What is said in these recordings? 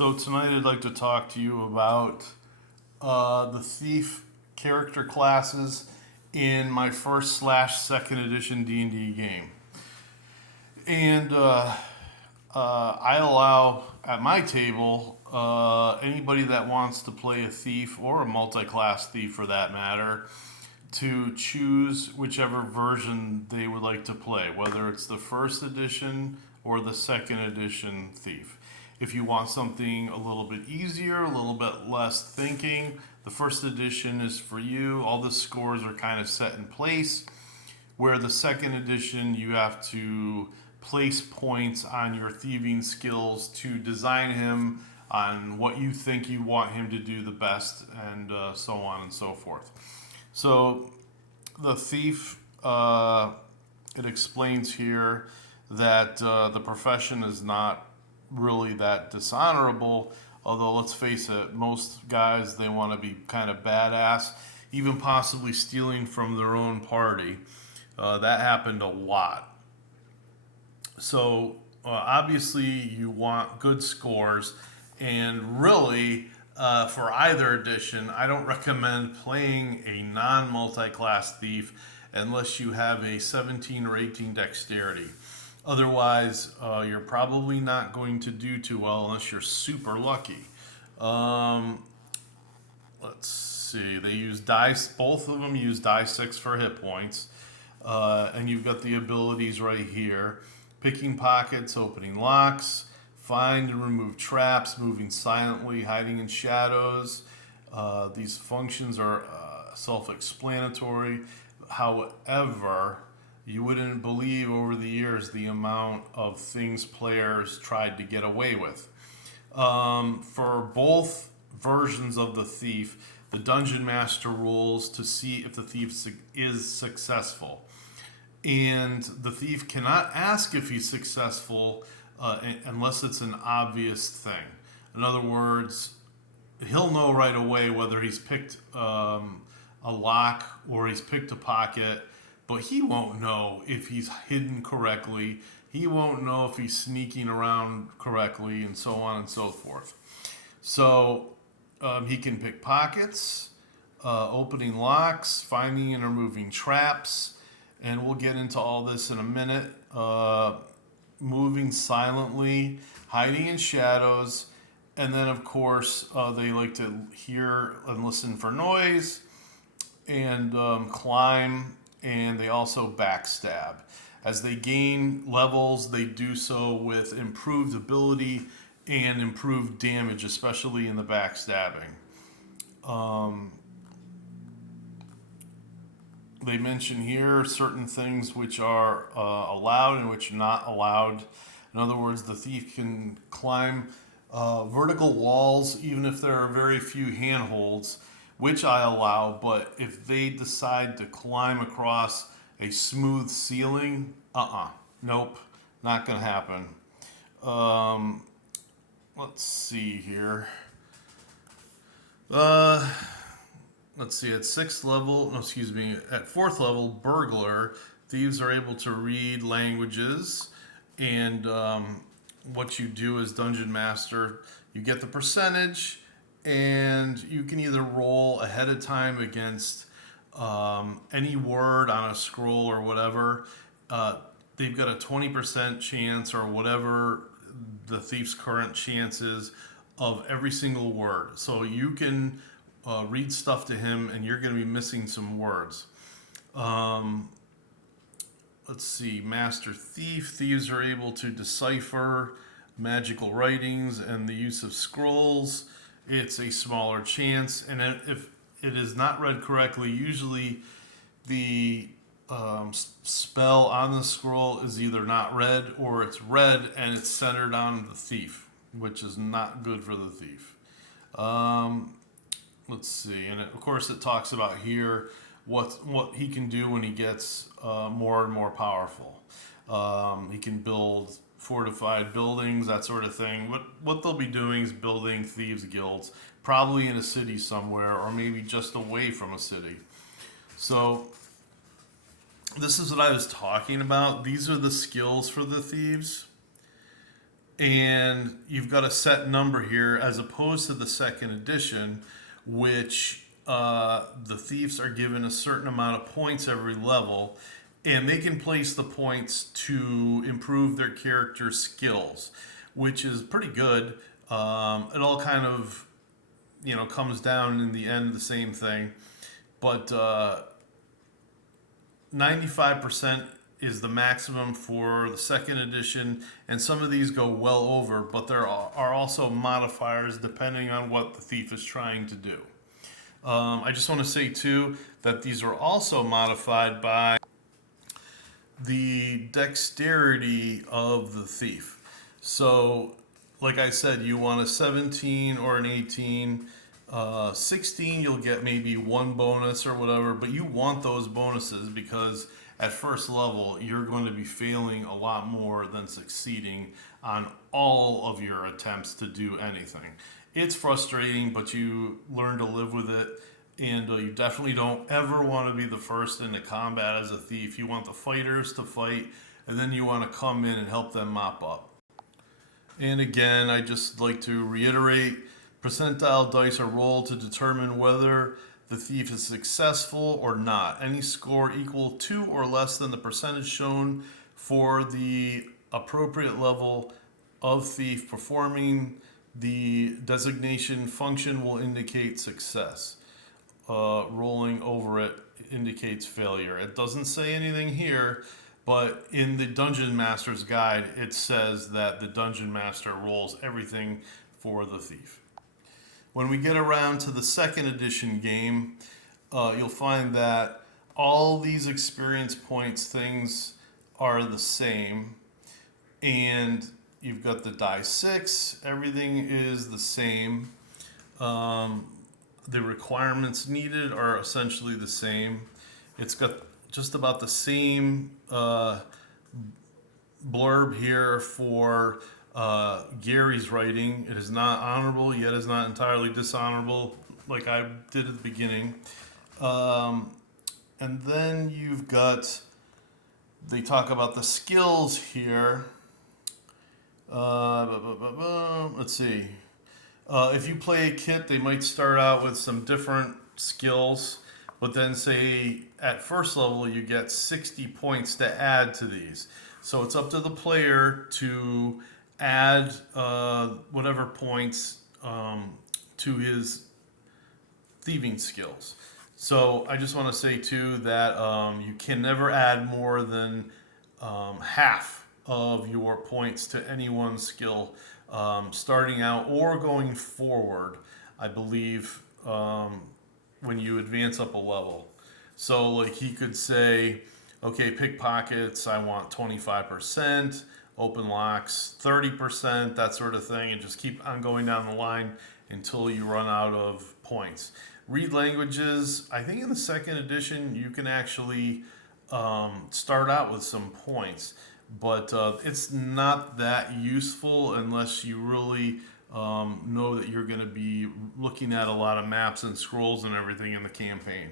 So tonight I'd like to talk to you about the thief character classes in my first/second edition D&D game. And I allow at my table anybody that wants to play a thief or a multi-class thief for that matter to choose whichever version they would like to play, whether it's the first edition or the second edition thief. If you want something a little bit easier, a little bit less thinking, the first edition is for you. All the scores are kind of set in place. Where the second edition, you have to place points on your thieving skills to design him on what you think you want him to do the best, and so on and so forth. So the thief, it explains here that the profession is not really that dishonorable, although let's face it, most guys, they want to be kind of badass, even possibly stealing from their own party. That happened a lot. So obviously you want good scores, and really for either edition, I don't recommend playing a non-multi-class thief unless you have a 17 or 18 dexterity. Otherwise, you're probably not going to do too well unless you're super lucky. Let's see. They use dice. Both of them use die 6 for hit points. And you've got the abilities right here. Picking pockets, opening locks, find and remove traps, moving silently, hiding in shadows. These functions are self-explanatory. However, you wouldn't believe over the years the amount of things players tried to get away with. For both versions of the thief, the dungeon master rules to see if the thief is successful. And the thief cannot ask if he's successful unless it's an obvious thing. In other words, he'll know right away whether he's picked a lock or he's picked a pocket, but he won't know if he's hidden correctly. He won't know if he's sneaking around correctly, and so on and so forth. So he can pick pockets, opening locks, finding and removing traps, and we'll get into all this in a minute. Moving silently, hiding in shadows, and then of course they like to hear and listen for noise, and climb, and they also backstab. As they gain levels, they do so with improved ability and improved damage, especially in the backstabbing. They mention here certain things which are allowed and which are not allowed. In other words, the thief can climb vertical walls even if there are very few handholds, which I allow, but if they decide to climb across a smooth ceiling, nope, not gonna happen. Let's see here. Let's see, at at fourth level, burglar, thieves are able to read languages, and what you do as dungeon master, you get the percentage, and you can either roll ahead of time against any word on a scroll or whatever. They've got a 20% chance or whatever the thief's current chance is of every single word. So you can read stuff to him and you're going to be missing some words. Let's see, Master Thief. Thieves are able to decipher magical writings and the use of scrolls. It's a smaller chance, and if it is not read correctly, usually the spell on the scroll is either not read or it's read and it's centered on the thief, which is not good for the thief. Let's see, and of course it talks about here what he can do when he gets more and more powerful. He can build fortified buildings, that sort of thing. What they'll be doing is building thieves guilds, probably in a city somewhere, or maybe just away from a city. So this is what I was talking about. These are the skills for the thieves. and you've got a set number here as opposed to the second edition, which the thieves are given a certain amount of points every level, and they can place the points to improve their character skills, which is pretty good. It all kind of comes down in the end the same thing, but 95% is the maximum for the second edition, and some of these go well over, but there are also modifiers depending on what the thief is trying to do. I just want to say too that these are also modified by the dexterity of the thief. So, like I said, you want a 17 or an 18. 16, you'll get maybe one bonus or whatever, but you want those bonuses because at first level, you're going to be failing a lot more than succeeding on all of your attempts to do anything. It's frustrating, but you learn to live with it, and you definitely don't ever want to be the first into combat as a thief. You want the fighters to fight, and then you want to come in and help them mop up. And again, I just like to reiterate, percentile dice are rolled to determine whether the thief is successful or not. Any score equal to or less than the percentage shown for the appropriate level of thief performing the designation function will indicate success. Rolling over it indicates failure. It doesn't say anything here, but in the Dungeon Master's Guide, it says that the Dungeon Master rolls everything for the thief. When we get around to the second edition game, you'll find that all these experience points things are the same, and you've got the die 6, everything is the same. The requirements needed are essentially the same. It's got just about the same blurb here for Gary's writing. It is not honorable, yet is not entirely dishonorable, like I did at the beginning. And then you've got, they talk about the skills here. Let's see. If you play a kit, they might start out with some different skills, but then say at first level you get 60 points to add to these. So it's up to the player to add whatever points to his thieving skills. So I just want to say too that you can never add more than half of your points to any one skill starting out or going forward, I believe, when you advance up a level. So like he could say, okay, pickpockets, I want 25%, open locks 30%, that sort of thing, and just keep on going down the line until you run out of points. Read languages, I think in the second edition you can actually start out with some points, but it's not that useful unless you really know that you're going to be looking at a lot of maps and scrolls and everything in the campaign.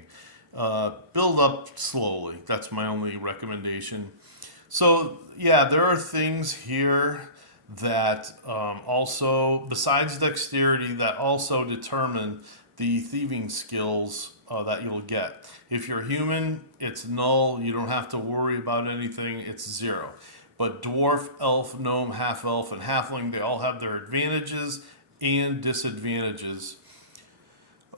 Build up slowly. That's my only recommendation. So yeah, there are things here that also, besides dexterity, that also determine the thieving skills that you'll get. If you're human, it's null. You don't have to worry about anything. It's 0. But dwarf, elf, gnome, half elf, and halfling, they all have their advantages and disadvantages.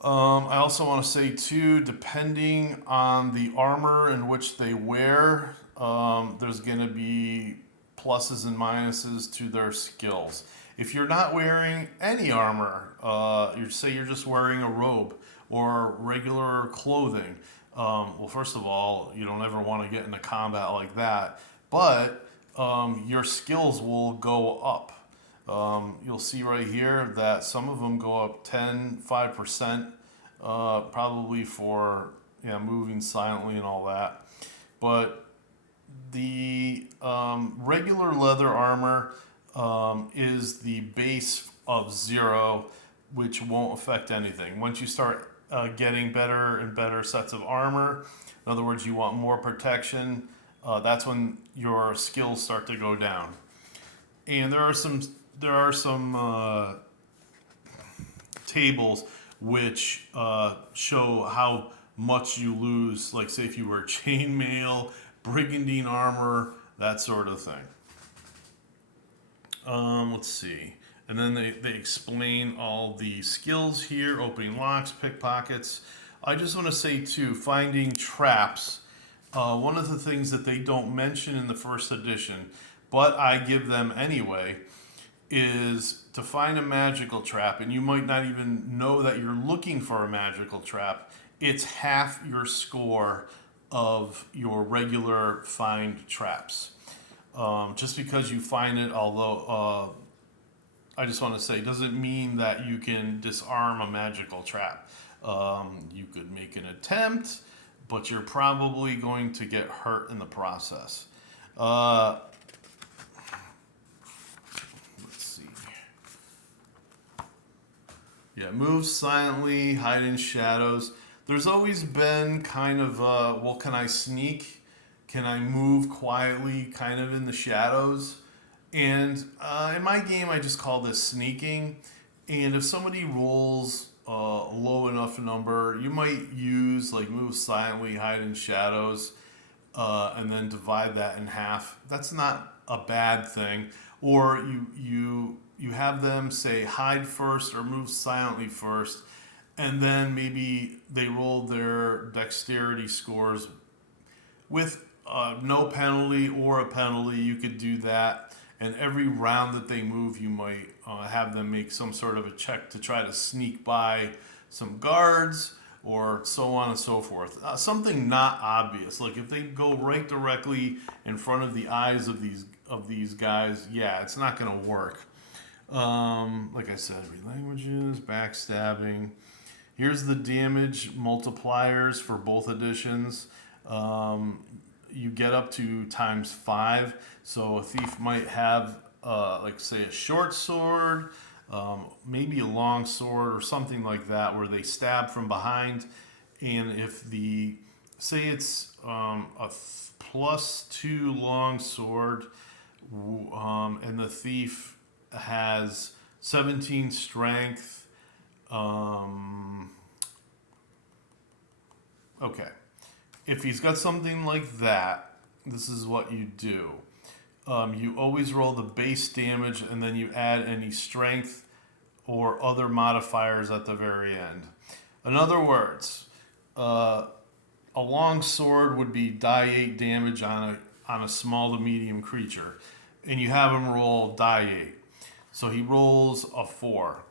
I also want to say too, depending on the armor in which they wear, there's going to be pluses and minuses to their skills. If you're not wearing any armor, say you're just wearing a robe or regular clothing, well, first of all, you don't ever want to get into combat like that, but your skills will go up. You'll see right here that some of them go up 5%, probably for moving silently and all that. But the regular leather armor is the base of 0, which won't affect anything. Once you start getting better and better sets of armor, in other words, you want more protection, that's when your skills start to go down. And there are some there are some tables which show how much you lose. Like, say, if you wear chainmail, brigandine armor, that sort of thing. Let's see. And then they explain all the skills here, opening locks, pickpockets. I just want to say, too, finding traps. One of the things that they don't mention in the first edition, but I give them anyway, is to find a magical trap, and you might not even know that you're looking for a magical trap. It's half your score of your regular find traps. Just because you find it, although I just want to say, doesn't mean that you can disarm a magical trap. You could make an attempt, but you're probably going to get hurt in the process. Let's see. Yeah, move silently, hide in shadows. There's always been kind of, well, can I sneak? Can I move quietly, kind of in the shadows? And in my game, I just call this sneaking. And if somebody rolls a low enough number, you might use like move silently, hide in shadows, and then divide that in half. That's not a bad thing. Or you have them say hide first or move silently first, and then maybe they roll their dexterity scores with no penalty or a penalty. You could do that. And every round that they move, you might have them make some sort of a check to try to sneak by some guards or so on and so forth. Something not obvious, like if they go right directly in front of the eyes of these guys, yeah, it's not going to work. Like I said, read languages, backstabbing. Here's the damage multipliers for both editions. You get up to ×5. So a thief might have, like, say, a short sword, maybe a long sword or something like that, where they stab from behind. And if say it's a +2 long sword, and the thief has 17 strength. Okay. If he's got something like that, this is what you do. You always roll the base damage, and then you add any strength or other modifiers at the very end. In other words, a long sword would be die 8 damage on a small to medium creature, and you have him roll die 8. So he rolls a 4.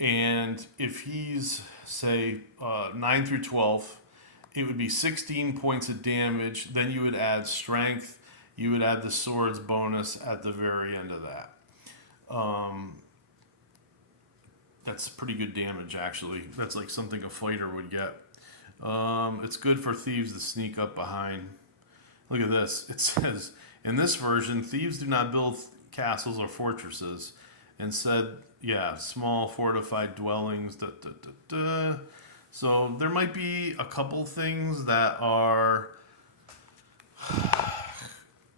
And if he's, say, 9 through 12, it would be 16 points of damage. Then you would add strength. You would add the sword's bonus at the very end of that. That's pretty good damage, actually. That's like something a fighter would get. It's good for thieves to sneak up behind. Look at this. It says, in this version, thieves do not build castles or fortresses. Instead, yeah, small fortified dwellings. So there might be a couple things that are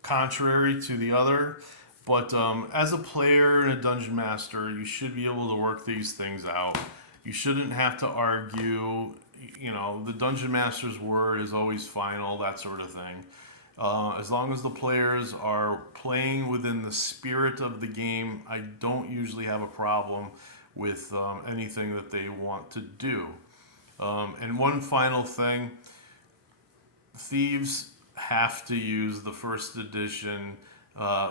contrary to the other, but as a player and a dungeon master, you should be able to work these things out. You shouldn't have to argue. You know, the dungeon master's word is always final, that sort of thing. As long as the players are playing within the spirit of the game, I don't usually have a problem with anything that they want to do. And one final thing, thieves have to use the first edition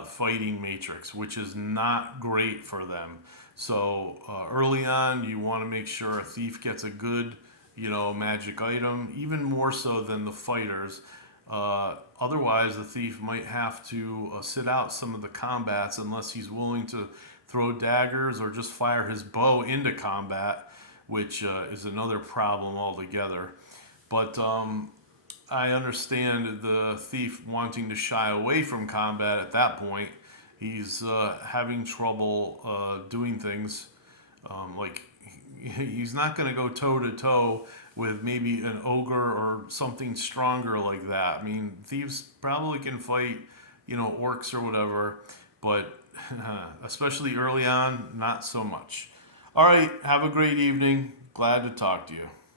fighting matrix, which is not great for them. So early on, you want to make sure a thief gets a good, magic item, even more so than the fighters. Otherwise, the thief might have to sit out some of the combats unless he's willing to throw daggers or just fire his bow into combat, which is another problem altogether. But I understand the thief wanting to shy away from combat at that point. He's having trouble doing things. Like, he's not going to go toe-to-toe with maybe an ogre or something stronger like that. I mean, thieves probably can fight, orcs or whatever, but especially early on, not so much. All right, have a great evening. Glad to talk to you.